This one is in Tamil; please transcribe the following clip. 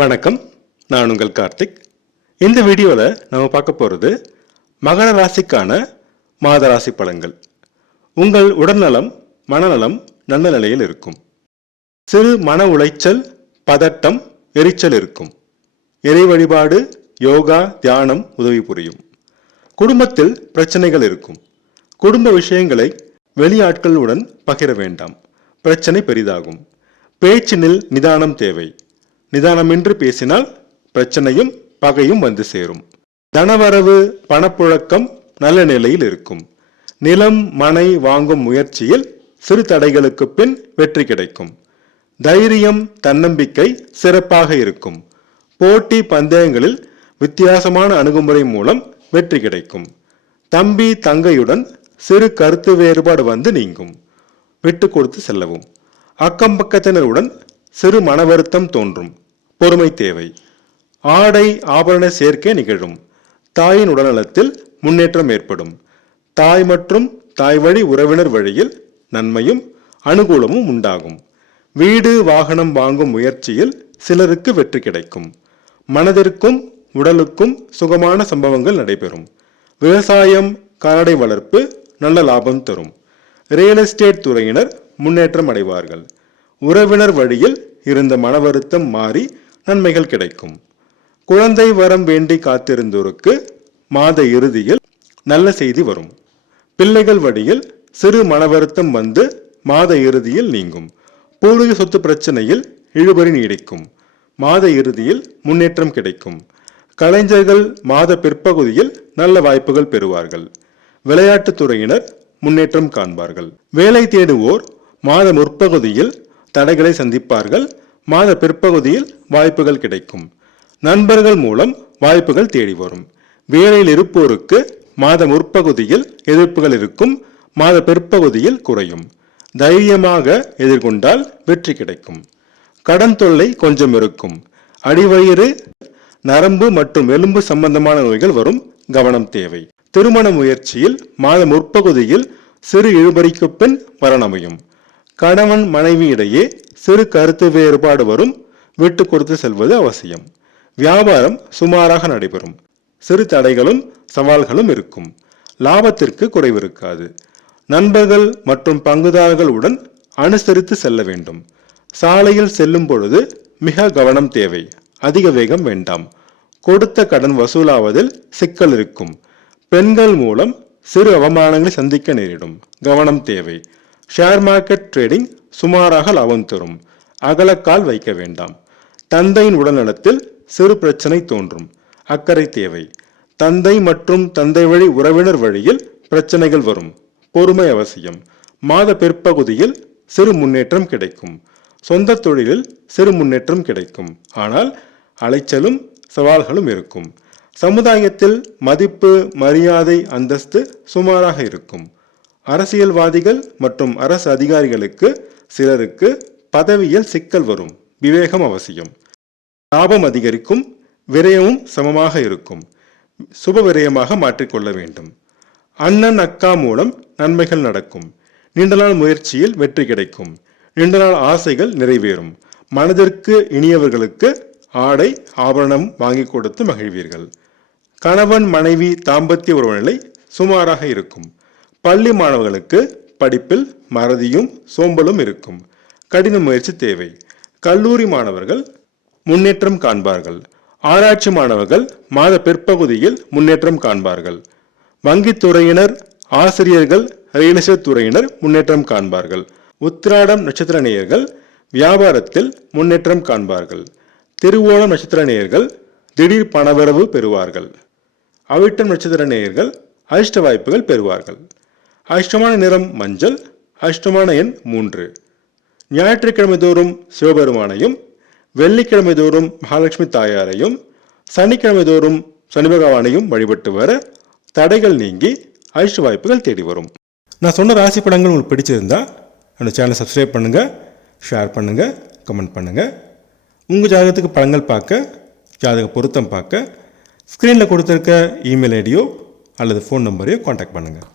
வணக்கம், நான் உங்கள் கார்த்திக். இந்த வீடியோவில் நம்ம பார்க்க போகிறது மகர ராசிக்கான மாத ராசி பலன்கள். உங்கள் உடல்நலம், மனநலம் நல்ல நிலையில் இருக்கும். சிறு மன உளைச்சல், பதட்டம், எரிச்சல் இருக்கும். இறை வழிபாடு, யோகா, தியானம் உதவி புரியும். குடும்பத்தில் பிரச்சனைகள் இருக்கும். குடும்ப விஷயங்களை வெளியாட்களுடன் பகிர வேண்டாம், பிரச்சனை பெரிதாகும். பேச்சினில் நிதானம் தேவை. நிதானமின்றி பேசினால் பிரச்சனையும் பகையும் வந்து சேரும். தனவரவு, பணப்புழக்கம் நல்ல நிலையில் இருக்கும். நிலம், மனை வாங்கும் முயற்சியில் சிறு தடைகளுக்கு பின் வெற்றி கிடைக்கும். தைரியம், தன்னம்பிக்கை சிறப்பாக இருக்கும். போட்டி பந்தயங்களில் வித்தியாசமான அணுகுமுறை மூலம் வெற்றி கிடைக்கும். தம்பி, தங்கையுடன் சிறு கருத்து வேறுபாடு வந்து நீங்கும். விட்டு கொடுத்து செல்லவும். அக்கம் பக்கத்தினருடன் சிறு மன வருத்தம் தோன்றும். பொறுமை தேவை. ஆடை ஆபரண சேர்க்கை நிகழும். தாயின் உடல்நலத்தில் முன்னேற்றம் ஏற்படும். தாய் மற்றும் தாய் வழி உறவினர் வழியில் நன்மையும் அனுகூலமும் உண்டாகும். வீடு வாகனம் வாங்கும் முயற்சியில் சிலருக்கு வெற்றி கிடைக்கும். மனதிற்கும் உடலுக்கும் சுகமான சம்பவங்கள் நடைபெறும். விவசாயம், கால்நடை வளர்ப்பு நல்ல லாபம் தரும். ரியல் எஸ்டேட் துறையினர் முன்னேற்றம் அடைவார்கள். உறவினர் வழியில் இருந்த மன வருத்தம் மாறி நன்மைகள் கிடைக்கும். குழந்தை வரம் வேண்டி காத்திருந்தோருக்கு மாத இறுதியில் நல்ல செய்தி வரும். பிள்ளைகள் வழியில் சிறு மன வருத்தம் வந்து மாத இறுதியில் நீங்கும். பூர்வீக சொத்து பிரச்சனையில் இழுபறி நீடிக்கும். மாத இறுதியில் முன்னேற்றம் கிடைக்கும். கலைஞர்கள் மாத பிற்பகுதியில் நல்ல வாய்ப்புகள் பெறுவார்கள். விளையாட்டுத் துறையினர் முன்னேற்றம் காண்பார்கள். வேலை தேடுவோர் மாத முற்பகுதியில் தடைகளை சந்திப்பார்கள். மாத பிற்பகுதியில் வாய்ப்புகள் கிடைக்கும். நண்பர்கள் மூலம் வாய்ப்புகள் தேடி வரும். வேலையில் இருப்போருக்கு மாத முற்பகுதியில் எதிர்ப்புகள் இருக்கும். மாத பிற்பகுதியில் குறையும். தைரியமாக எதிர்கொண்டால் வெற்றி கிடைக்கும். கடன் தொல்லை கொஞ்சம் இருக்கும். அடிவயிறு, நரம்பு மற்றும் எலும்பு சம்பந்தமான நோய்கள் வரும். கவனம் தேவை. திருமண முயற்சியில் மாத முற்பகுதியில் சிறு இழுபறிக்கு பின் வரனமையும். கணவன் மனைவி இடையே சிறு கருத்து வேறுபாடு வரும். விட்டு கொடுத்து செல்வது அவசியம். வியாபாரம் சுமாராக நடைபெறும். சிறு தடைகளும் சவால்களும் இருக்கும். லாபத்திற்கு குறைவு இருக்காது. நண்பர்கள் மற்றும் பங்குதாரர்களுடன் அனுசரித்து செல்ல வேண்டும். சாலையில் செல்லும் பொழுது மிக கவனம் தேவை. அதிக வேகம் வேண்டாம். கொடுத்த கடன் வசூலாவதில் சிக்கல் இருக்கும். பெண்கள் மூலம் சிறு அவமானங்களை சந்திக்க நேரிடும். கவனம் தேவை. ஷேர் மார்க்கெட் ட்ரேடிங் சுமாராக லாபம் தரும். அகலக்கால் வைக்க வேண்டாம். தந்தையின் உடல்நலத்தில் சிறு பிரச்சனை தோன்றும். அக்கறை தேவை. தந்தை மற்றும் தந்தை வழி உறவினர் வழியில் பிரச்சனைகள் வரும். பொறுமை அவசியம். மாத பிற்பகுதியில் சிறு முன்னேற்றம் கிடைக்கும். சொந்த தொழிலில் சிறு முன்னேற்றம் கிடைக்கும். ஆனால் அலைச்சலும் சவால்களும் இருக்கும். சமுதாயத்தில் மதிப்பு, மரியாதை, அந்தஸ்து சுமாராக இருக்கும். அரசியல்வாதிகள் மற்றும் அரசு அதிகாரிகளுக்கு சிலருக்கு பதவியில் சிக்கல் வரும். விவேகம் அவசியம். லாபம் அதிகரிக்கும். விரயமும் சமமாக இருக்கும். சுப விரயமாக மாற்றிக்கொள்ள வேண்டும். அண்ணன், அக்கா மூலம் நன்மைகள் நடக்கும். நீண்ட நாள் முயற்சியில் வெற்றி கிடைக்கும். நீண்ட நாள் ஆசைகள் நிறைவேறும். மனதிற்கு இனியவர்களுக்கு ஆடை ஆபரணம் வாங்கி கொடுத்து மகிழ்வீர்கள். கணவன் மனைவி தாம்பத்திய உறவுநிலை சுமாராக இருக்கும். பள்ளி மாணவர்களுக்கு படிப்பில் மறதியும் சோம்பலும் இருக்கும். கடின முயற்சி தேவை. கல்லூரி மாணவர்கள் முன்னேற்றம் காண்பார்கள். ஆராய்ச்சி மாணவர்கள் மாத பிற்பகுதியில் முன்னேற்றம் காண்பார்கள். வங்கித்துறையினர், ஆசிரியர்கள், ரியல் எஸ்டேட் துறையினர் முன்னேற்றம் காண்பார்கள். உத்திராடம் நட்சத்திர நேயர்கள் வியாபாரத்தில் முன்னேற்றம் காண்பார்கள். திருவோணம் நட்சத்திர நேயர்கள் திடீர் பணவரவு பெறுவார்கள். அவிட்டம் நட்சத்திர நேயர்கள் அதிர்ஷ்ட வாய்ப்புகள் பெறுவார்கள். அதிர்ஷ்டமான நிறம் மஞ்சள். அதிர்ஷ்டமான எண் 3. ஞாயிற்றுக்கிழமை தோறும் சிவபெருமானையும், வெள்ளிக்கிழமை தோறும் மகாலட்சுமி தாயாரையும், சனிக்கிழமை தோறும் சனி பகவானையும் வழிபட்டு வர தடைகள் நீங்கி அதிர்ஷ்ட வாய்ப்புகள் தேடி வரும். நான் சொன்ன ராசி படங்கள் உங்களுக்கு பிடிச்சிருந்தா என்னோட சேனலை சப்ஸ்கிரைப் பண்ணுங்கள், ஷேர் பண்ணுங்கள், கமெண்ட் பண்ணுங்கள். உங்கள் ஜாதகத்துக்கு படங்கள் பார்க்க, ஜாதக பொருத்தம் பார்க்க ஸ்க்ரீனில் கொடுத்துருக்க இமெயில் ஐடியோ அல்லது ஃபோன் நம்பரையோ காண்டாக்ட் பண்ணுங்கள்.